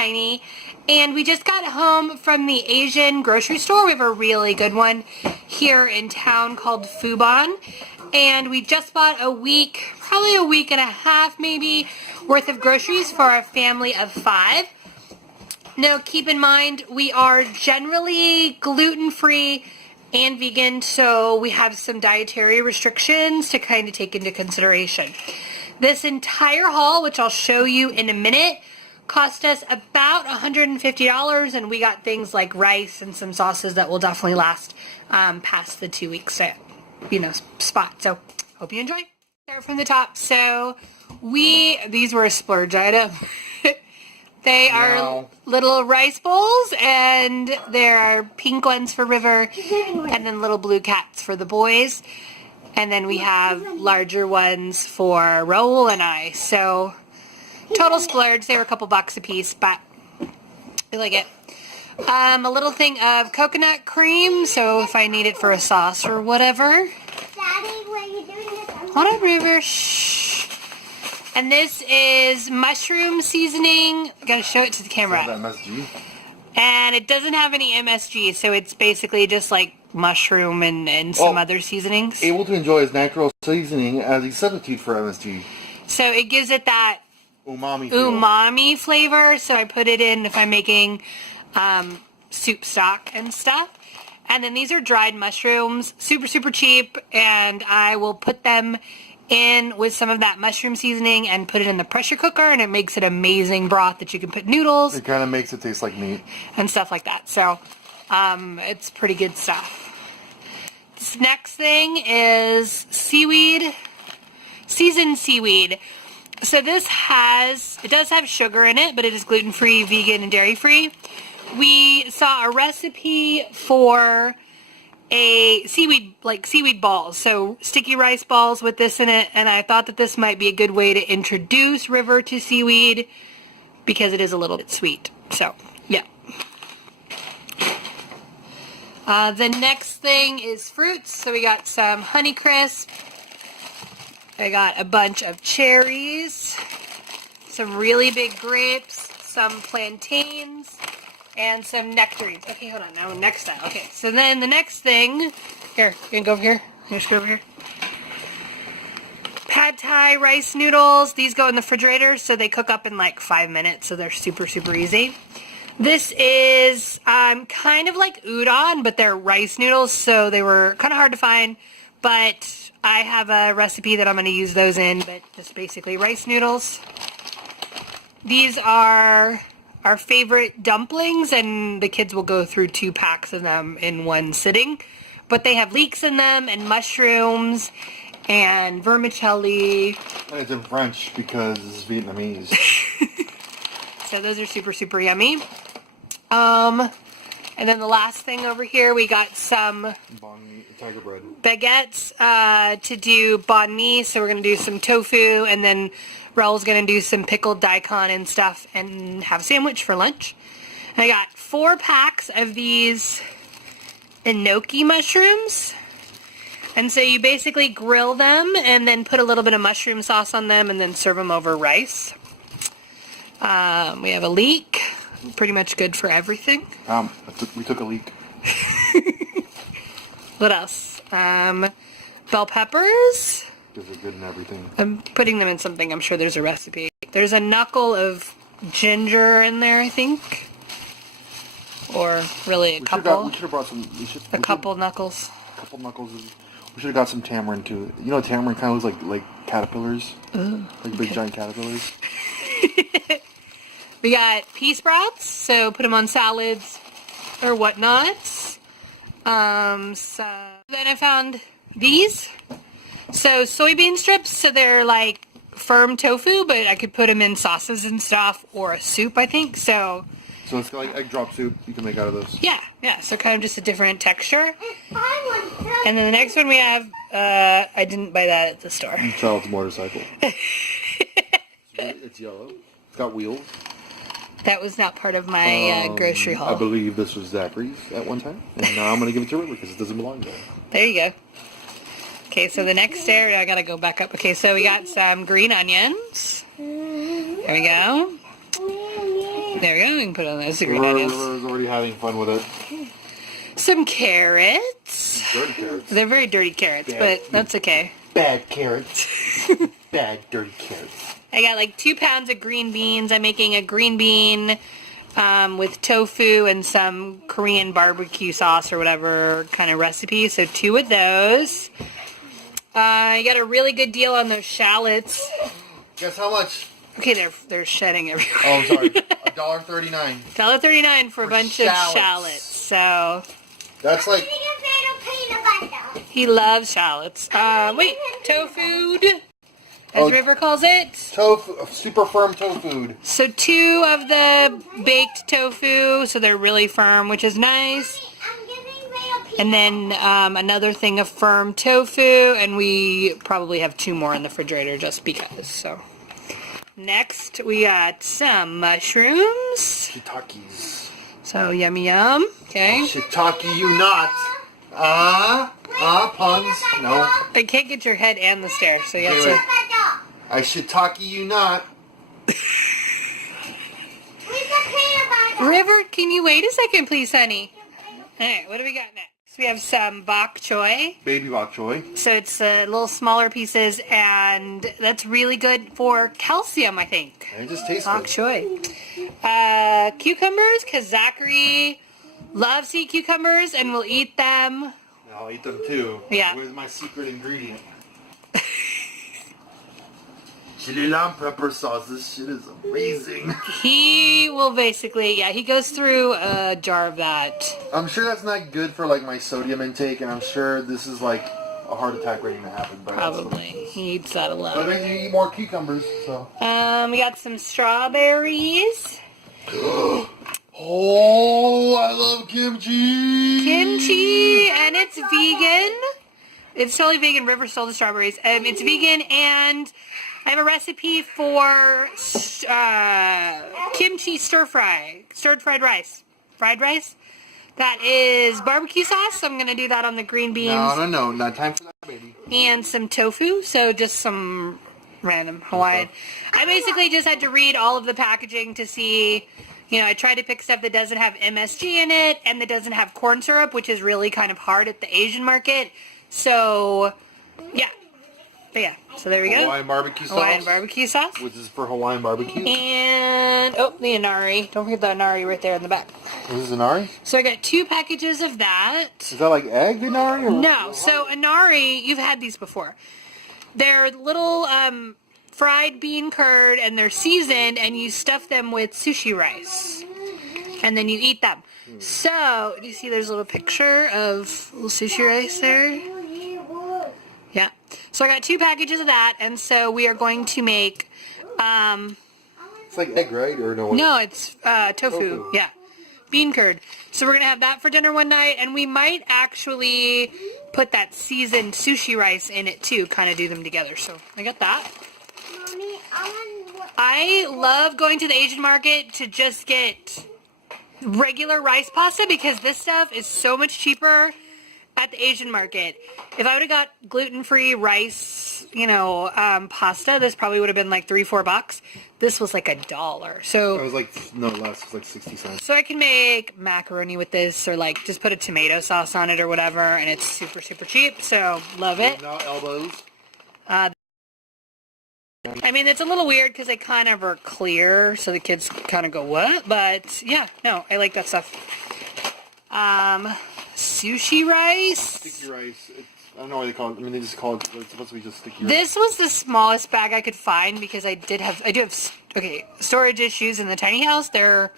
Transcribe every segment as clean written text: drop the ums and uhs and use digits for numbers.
Tiny, and we just got home from the Asian grocery store. We have a really good one here in town called Fubon, and we just bought probably a week and a half maybe, worth of groceries for a family of 5. Now keep in mind, we are generally gluten-free and vegan, so we have some dietary restrictions to kind of take into consideration. This entire haul, which I'll show you in a minute, cost us about $150, and we got things like rice and some sauces that will definitely last past the 2 weeks spot. So hope you enjoy. Start from the top. So these were a splurge item. They are little rice bowls, and there are pink ones for River, and then little blue cats for the boys. And then we have larger ones for Raul and I. So total splurge. They were a couple bucks a piece, but I like it. A little thing of coconut cream, so if I need it for a sauce or whatever. Daddy, what are you doing this? Hold on, River. Shh. And this is mushroom seasoning. I gotta show it to the camera. Is that MSG? And it doesn't have any MSG, so it's basically just like mushroom and some other seasonings. Able to enjoy its natural seasoning as a substitute for MSG. So it gives it that umami flavor. So I put it in if I'm making soup stock and stuff. And then these are dried mushrooms, super, super cheap. And I will put them in with some of that mushroom seasoning and put it in the pressure cooker, and it makes it amazing broth that you can put noodles. It kind of makes it taste like meat. And stuff like that. So it's pretty good stuff. This next thing is seaweed, seasoned seaweed. So this does have sugar in it, but it is gluten-free, vegan, and dairy-free. We saw a recipe for a seaweed balls, so sticky rice balls with this in it, and I thought that this might be a good way to introduce River to seaweed because it is a little bit sweet. So yeah. The next thing is fruits. So we got some Honeycrisp. I got a bunch of cherries, some really big grapes, some plantains, and some nectarines. Okay, hold on. Now next time. Okay, so then the next thing, here, you can go over here. Just go over here. Pad Thai rice noodles. These go in the refrigerator, so they cook up in like 5 minutes, so they're super, super easy. This is kind of like udon, but they're rice noodles, so they were kind of hard to find, but I have a recipe that I'm going to use those in, but just basically rice noodles. These are our favorite dumplings, and the kids will go through 2 packs of them in one sitting. But they have leeks in them, and mushrooms, and vermicelli. And it's in French because it's Vietnamese. So those are super, super yummy. And then the last thing over here, we got some Banh mi, tiger bread. baguettes to do banh mi. So we're going to do some tofu, and then Raul's going to do some pickled daikon and stuff and have a sandwich for lunch. And I got 4 packs of these enoki mushrooms. And so you basically grill them and then put a little bit of mushroom sauce on them and then serve them over rice. We have a leek. Pretty much good for everything. We took a leak. What else? Bell peppers. Because they're good in everything. I'm putting them in something. I'm sure there's a recipe. There's a knuckle of ginger in there, I think. Or really a couple. We should have brought some. A couple knuckles. A couple knuckles. We should have got some tamarind too. You know, tamarind kind of looks like caterpillars. Ooh, like big giant caterpillars. We got pea sprouts, so put them on salads or whatnot. So then I found these. So soybean strips, so they're like firm tofu, but I could put them in sauces and stuff, or a soup, I think. So it's like egg drop soup you can make out of those. Yeah, so kind of just a different texture. And then the next one we have, I didn't buy that at the store. Child's motorcycle. It's yellow. It's got wheels. That was not part of my grocery haul. I believe this was Zachary's at one time, and now I'm going to give it to River because it doesn't belong to him. There you go. Okay, so the next area, I got to go back up. Okay, so we got some green onions. There we go. There you go. We can put it on there. That's a great idea. River's already having fun with it. Some carrots. Dirty carrots. They're very dirty carrots, but that's okay. Bad carrots. Bad, dirty carrots. I got like 2 pounds of green beans. I'm making a green bean with tofu and some Korean barbecue sauce or whatever kind of recipe. So 2 of those. I got a really good deal on those shallots. Guess how much? Okay, they're shedding everywhere. Oh, I'm sorry. $1.39. $1.39 for a bunch of shallots. So That's like... he loves shallots. Wait, tofu, as River calls it. Tofu, super firm tofu. So 2 of the baked tofu, so they're really firm, which is nice. And then another thing of firm tofu, and we probably have 2 more in the refrigerator just because. So next we got some mushrooms. Shiitakes. So yummy yum. Okay. Shiitake you not. Puns. No. I can't get your head and the stairs, so you have to. I shiitake you not. River, can you wait a second, please, honey? Alright, what do we got next? We have some bok choy. Baby bok choy. So it's little smaller pieces, and that's really good for calcium, I think. And it just tastes Bok good. choy. Cucumbers, because Zachary loves to eat cucumbers and will eat them. I'll eat them too. Yeah. With my secret ingredient. Chili lamb pepper sauce. This shit is amazing. He will basically, he goes through a jar of that. I'm sure that's not good for like my sodium intake, and I'm sure this is like a heart attack waiting to happen. But Probably. He eats that a But lot. then you eat more cucumbers, so. We got some strawberries. Oh, I love kimchi. Kimchi, and it's vegan. It's totally vegan. River stole the strawberries. It's vegan, and I have a recipe for kimchi stir-fried rice. Fried rice. That is barbecue sauce, so I'm going to do that on the green beans. No, not time for that, baby. And some tofu, so just some random Hawaiian. I basically just had to read all of the packaging to see, I tried to pick stuff that doesn't have MSG in it and that doesn't have corn syrup, which is really kind of hard at the Asian market. So, yeah. But yeah, so there we go. Hawaiian barbecue sauce. Hawaiian barbecue sauce. Which is for Hawaiian barbecue. And, the inari. Don't forget the inari right there in the back. Is this inari? So I got 2 packages of that. Is that like egg inari? Or No, so inari, you've had these before. They're little fried bean curd, and they're seasoned, and you stuff them with sushi rice. And then you eat them. So, do you see there's a little picture of little sushi rice there? Yeah. So I got 2 packages of that, and so we are going to make, It's like egg, right? Or no? no, it's tofu. Yeah. Bean curd. So we're going to have that for dinner one night, and we might actually put that seasoned sushi rice in it too, kind of do them together. So I got that. Mommy, I love going to the Asian market to just get regular rice pasta because this stuff is so much cheaper at the Asian market. If I would have got gluten-free rice, pasta, this probably would have been like $3-4. This was like $1. So It was like, no, less. It was like 60 cents. So I can make macaroni with this, or like just put a tomato sauce on it or whatever, and it's super, super cheap. So love it. No elbows. I mean, it's a little weird because they kind of are clear, so the kids kind of go, what? But yeah, no, I like that stuff. Sushi rice. Sticky rice. I don't know what they call it. I mean, they just call it. It's supposed to be just sticky rice. This was the smallest bag I could find because I do have storage issues in the tiny house. They're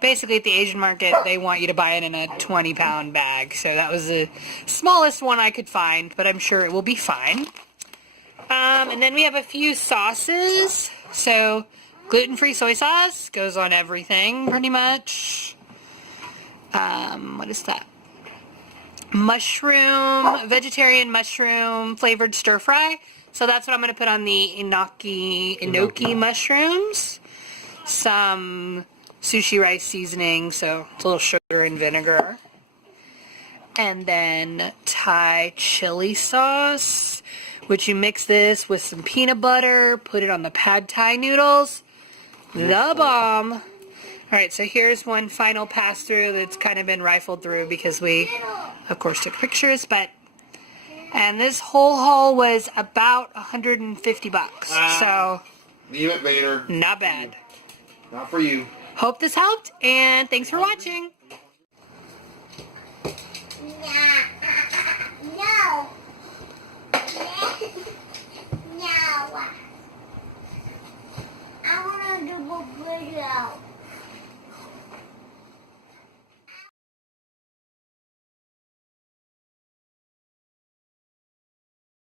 basically at the Asian market. They want you to buy it in a 20-pound bag. So that was the smallest one I could find, but I'm sure it will be fine. And then we have a few sauces. So gluten-free soy sauce goes on everything pretty much. What is that? Vegetarian mushroom flavored stir fry. So that's what I'm going to put on the enoki mushrooms. Some sushi rice seasoning, so it's a little sugar and vinegar. And then Thai chili sauce, which you mix this with some peanut butter, put it on the pad Thai noodles. The bomb. Alright, so here's one final pass through that's kind of been rifled through because we, of course, took pictures, and this whole haul was about $150. So, Leave it, Vader. not bad. Not for you. Hope this helped, and thanks for watching. No. No. I want to do a video.